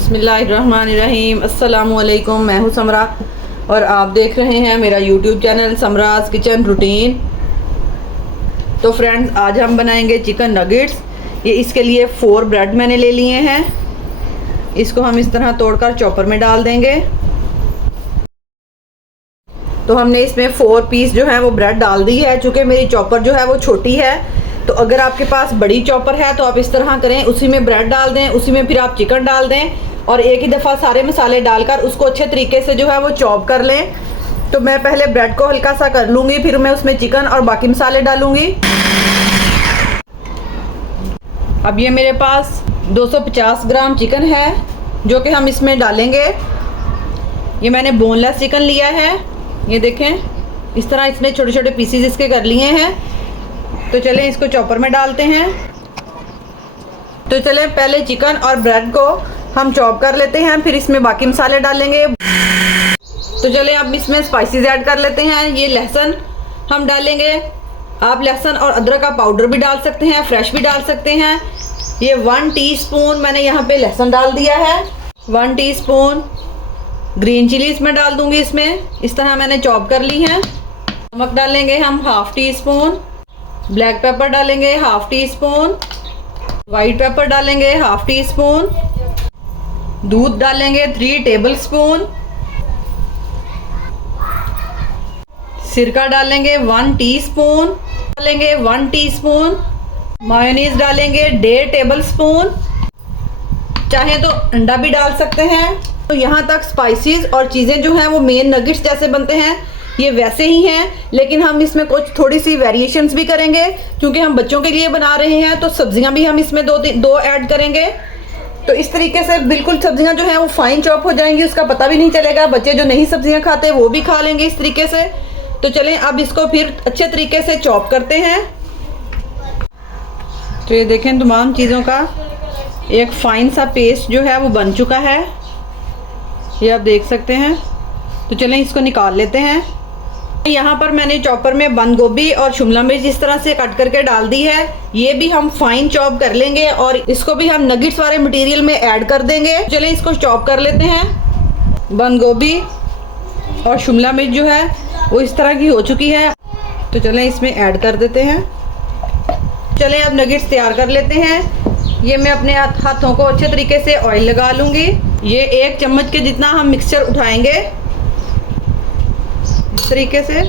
बिस्मिल्लाहिर्रहमानिर्रहीम। अस्सलामुअलैकुम। मैं हूँ समरा और आप देख रहे हैं मेरा YouTube channel Samraj kitchen routine. तो फ्रेंड्स, आज हम बनाएंगे चिकन नगेट्स। ये इसके लिए 4 ब्रेड मैंने ले लिए हैं। इसको हम इस तरह तोड़कर चॉपर में डाल देंगे। तो हमने इसमें 4 पीस जो है वो ब्रेड डाल दी है। चूँकि मेरी चॉपर जो है वो छोटी है, तो अगर आपके पास बड़ी चॉपर है तो आप इस तरह करें, उसी में ब्रेड डाल दें, उसी में फिर आप चिकन डाल दें और एक ही दफ़ा सारे मसाले डालकर उसको अच्छे तरीके से जो है वो चॉप कर लें। तो मैं पहले ब्रेड को हल्का सा कर लूँगी, फिर मैं उसमें चिकन और बाकी मसाले डालूँगी। अब ये मेरे पास 250 ग्राम चिकन है जो कि हम इसमें डालेंगे। ये मैंने बोनलेस चिकन लिया है। ये देखें, इस तरह इसने छोटे छोटे पीसीज इसके कर लिए हैं। तो चलें इसको चॉपर में डालते हैं। तो चलें पहले चिकन और ब्रेड को हम चॉप कर लेते हैं, फिर इसमें बाकी मसाले डालेंगे। तो चलें अब इसमें स्पाइसेस ऐड कर लेते हैं। ये लहसुन हम डालेंगे। आप लहसुन और अदरक का पाउडर भी डाल सकते हैं, फ्रेश भी डाल सकते हैं। ये 1 टीस्पून मैंने यहाँ पे लहसुन डाल दिया है। 1 टीस्पून ग्रीन चिली इसमें डाल दूंगी। इसमें इस तरह मैंने चॉप कर ली है। नमक डालेंगे हम 1/2 टीस्पून। ब्लैक पेपर डालेंगे 1/2 टीस्पून। वाइट पेपर डालेंगे 1/2 टीस्पून। दूध डालेंगे 3 टेबलस्पून। सिरका डालेंगे 1 टीस्पून। डालेंगे 1 टीस्पून। मायोनीज डालेंगे 1.5 टेबलस्पून। चाहे तो अंडा भी डाल सकते हैं। तो यहाँ तक स्पाइसेस और चीज़ें जो हैं वो मेन नगेट्स जैसे बनते हैं ये वैसे ही हैं, लेकिन हम इसमें कुछ थोड़ी सी वेरिएशंस भी करेंगे क्योंकि हम बच्चों के लिए बना रहे हैं। तो सब्जियां भी हम इसमें दो ऐड करेंगे। तो इस तरीके से बिल्कुल सब्जियां जो हैं वो फाइन चॉप हो जाएंगी, उसका पता भी नहीं चलेगा। बच्चे जो नहीं सब्जियां खाते वो भी खा लेंगे इस तरीके से। तो चलें अब इसको फिर अच्छे तरीके से चॉप करते हैं। तो ये देखें, तमाम चीज़ों का एक फाइन सा पेस्ट जो है वो बन चुका है, ये आप देख सकते हैं। तो चलें इसको निकाल लेते हैं। यहाँ पर मैंने चॉपर में बंद गोभी और शिमला मिर्च इस तरह से कट करके डाल दी है। ये भी हम फाइन चॉप कर लेंगे और इसको भी हम नगेट्स वाले मटेरियल में ऐड कर देंगे। चलें इसको चॉप कर लेते हैं। बंद गोभी और शिमला मिर्च जो है वो इस तरह की हो चुकी है। तो चलें इसमें ऐड कर देते हैं। चलें अब नगेट्स तैयार कर लेते हैं। ये मैं अपने हाथों को अच्छे तरीके से ऑयल लगा लूँगी। ये 1 चम्मच के जितना हम मिक्सचर उठाएंगे इस तरीके से,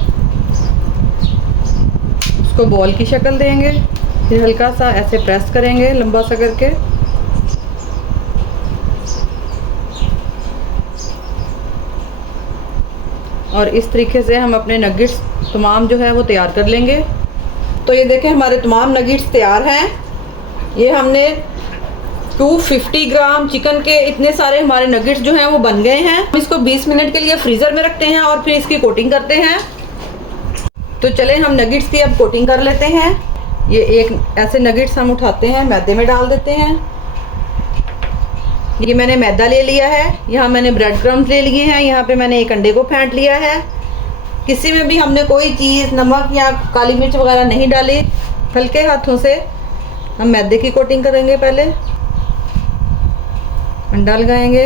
उसको बॉल की शक्ल देंगे, फिर हल्का सा ऐसे प्रेस करेंगे लंबा सा करके। और इस तरीके से हम अपने नगेट्स तमाम जो है वो तैयार कर लेंगे। तो ये देखें, हमारे तमाम नगेट्स तैयार हैं। ये हमने 250 ग्राम चिकन के इतने सारे हमारे नगेट्स जो हैं वो बन गए हैं। हम इसको 20 मिनट के लिए फ्रीज़र में रखते हैं और फिर इसकी कोटिंग करते हैं। तो चलें हम नगेट्स की अब कोटिंग कर लेते हैं। ये एक ऐसे नगेट्स हम उठाते हैं, मैदे में डाल देते हैं। ये मैंने मैदा ले लिया है। यहाँ मैंने ब्रेड क्रम्स ले लिए हैं। यहाँ पे मैंने एक अंडे को फेंट लिया है। किसी में भी हमने कोई चीज़, नमक या काली मिर्च वगैरह नहीं डाली। हल्के हाथों से हम मैदे की कोटिंग करेंगे। पहले अंडा लगाएंगे,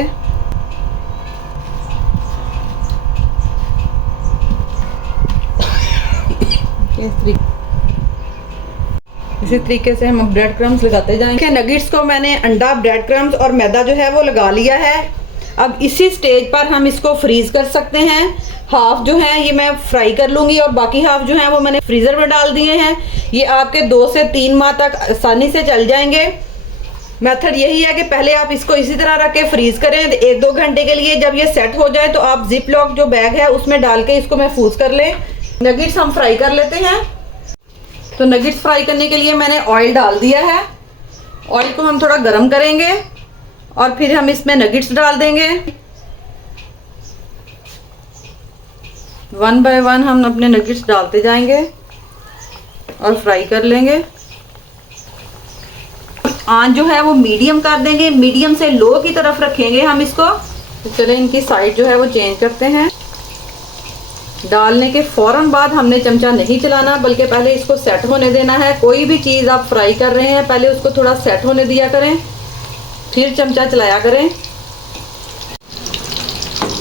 इसी तरीके से हम ब्रेड क्रम्स लगाते जाएंगे। नगेट्स को मैंने अंडा, ब्रेड क्रम्स और मैदा जो है वो लगा लिया है। अब इसी स्टेज पर हम इसको फ्रीज कर सकते हैं। हाफ जो है ये मैं फ्राई कर लूँगी और बाकी हाफ जो है वो मैंने फ्रीज़र में डाल दिए हैं। ये आपके 2 से 3 माह तक आसानी से चल जाएंगे। मेथड यही है कि पहले आप इसको इसी तरह रख के फ्रीज़ करें 1-2 घंटे के लिए। जब ये सेट हो जाए तो आप जिप लॉक जो बैग है उसमें डाल के इसको महफूज कर लें। नगेट्स हम फ्राई कर लेते हैं। तो नगेट्स फ्राई करने के लिए मैंने ऑयल डाल दिया है। ऑयल को हम थोड़ा गर्म करेंगे और फिर हम इसमें नगेट्स डाल देंगे। 1 बाय 1 हम अपने नगेट्स डालते जाएंगे और फ्राई कर लेंगे। आंच जो है वो मीडियम कर देंगे, मीडियम से लो की तरफ रखेंगे हम इसको। तो चलें इनकी साइड जो है वो चेंज करते हैं। डालने के फ़ौरन बाद हमने चमचा नहीं चलाना, बल्कि पहले इसको सेट होने देना है। कोई भी चीज़ आप फ्राई कर रहे हैं पहले उसको थोड़ा सेट होने दिया करें, फिर चमचा चलाया करें।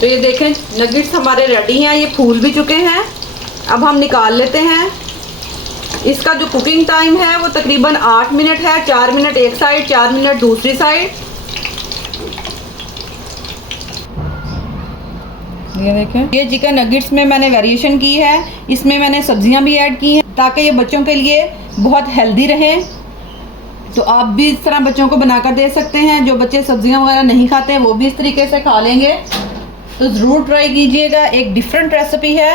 तो ये देखें नगेट्स हमारे रेडी हैं, ये फूल भी चुके हैं। अब हम निकाल लेते हैं। इसका जो कुकिंग टाइम है वो तकरीबन 8 मिनट है। 4 मिनट एक साइड, 4 मिनट दूसरी साइड। ये देखें, ये चिकन नगेट्स में मैंने वेरिएशन की है। इसमें मैंने सब्जियां भी ऐड की हैं ताकि ये बच्चों के लिए बहुत हेल्दी रहे। तो आप भी इस तरह बच्चों को बनाकर दे सकते हैं। जो बच्चे सब्जियां वगैरह नहीं खाते वो भी इस तरीके से खा लेंगे। तो ज़रूर ट्राई कीजिएगा, एक डिफरेंट रेसिपी है।